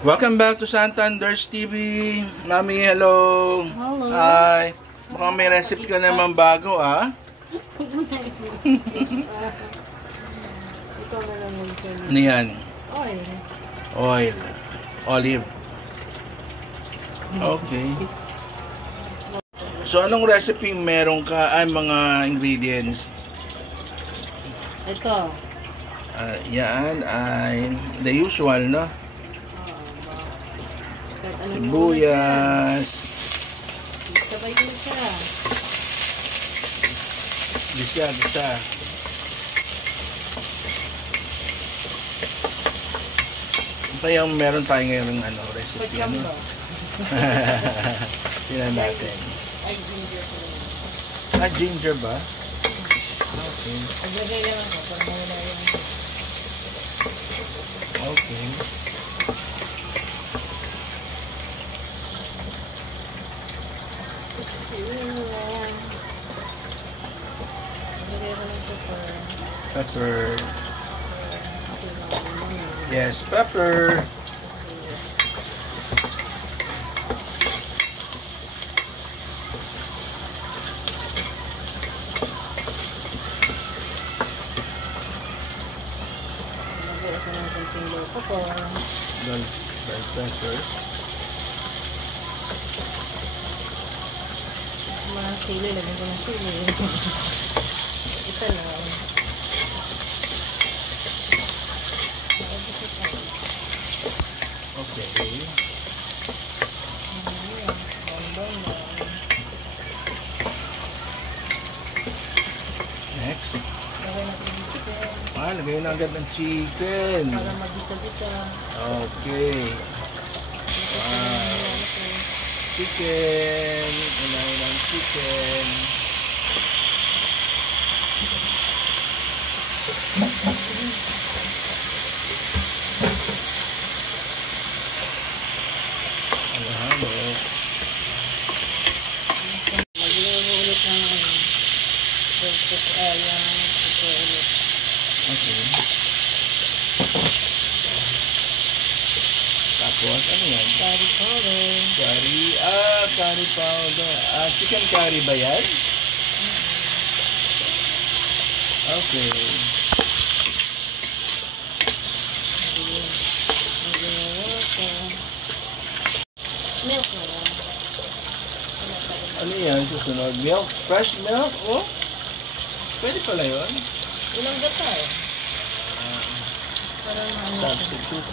Welcome back to Santanders TV. Mami, hello. Hello. Hi. Mukhang may recipe ka naman bago, ah. Ito na lang yung Ano yan? oil. Oil. Olive. Okay. So, anong recipe meron ka? Ay, mga ingredients. Ito. Yan ay the usual, no? Sibuyas. Sibuyas. Sabay ko siya. Gisa. Ito pa yung meron tayo ngayong recipe. Pachamba. Tingnan natin. Ay, ginger ko. Ginger ba? Okay. Naglagay lang ako para mawala yung... Okay. Naglagay ko ng pepper. Pepper. Yes, pepper. Naglagay ako ng konting low pepper. Bell pepper. Mga sili, lagyan ko ng sili. Isa lang. Okay. Next. Lagay na agad ng chicken. Para magisa-bisa. Okay. Wow. Chicken. Unahin ng chicken. Halo-halo. Magiging mo ulit ng ulit. Okay. Tapos, ano yan? Curry powder. Curry powder. Chicken curry ba yan? Okay. Milk na lang. Ano yan? Susunod? Milk? Fresh milk? Oh? Pwede pala yun? Ilang gata eh. Parang Substitute.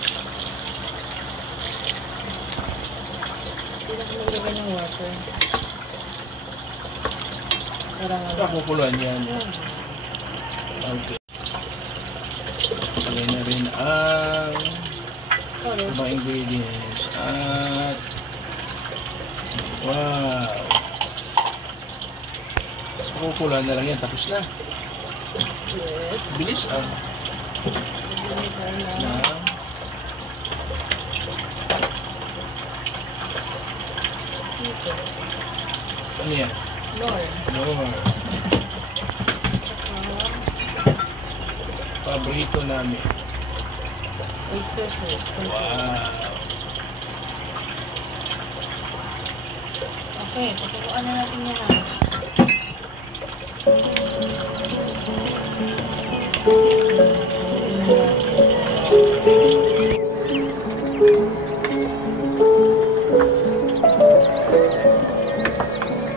ilang nilagay ng water. Parang Nakukuluan yan. Okay. Lagay na rin ang mga ingredients. At wow! Nakukuluan na lang yan. Tapos na. yes. Bilis ah. Na. Ano yan? Nor. Paborito namin. Oyster sauce. Wow! Okay, patubuan na natin yan.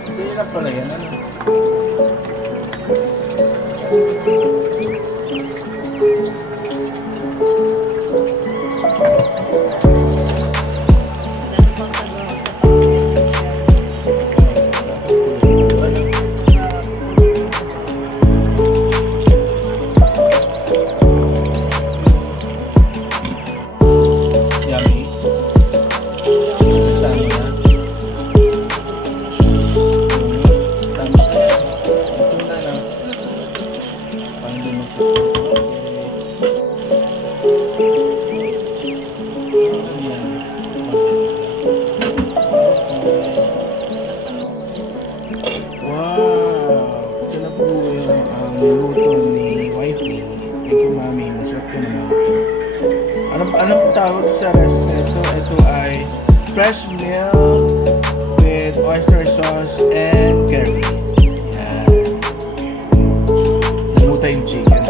Hindi na pala yan. Ano? Meron pang sabaw sa pang-special. anong tawag sa recipe nito? Ito ay fresh milk with oyster sauce and curry. Yan. Namuta yung chicken.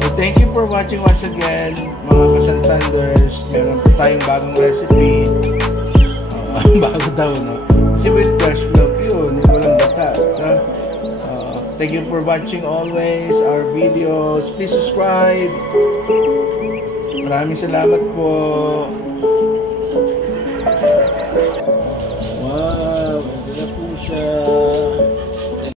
So, thank you for watching once again, mga kasantanders. Meron po tayong bagong recipe. Bago daw, no? Kasi with fresh milk yun, hindi walang bata. No? Thank you for watching always our videos. Please subscribe. Maraming salamat po. Wow, ganda na po siya.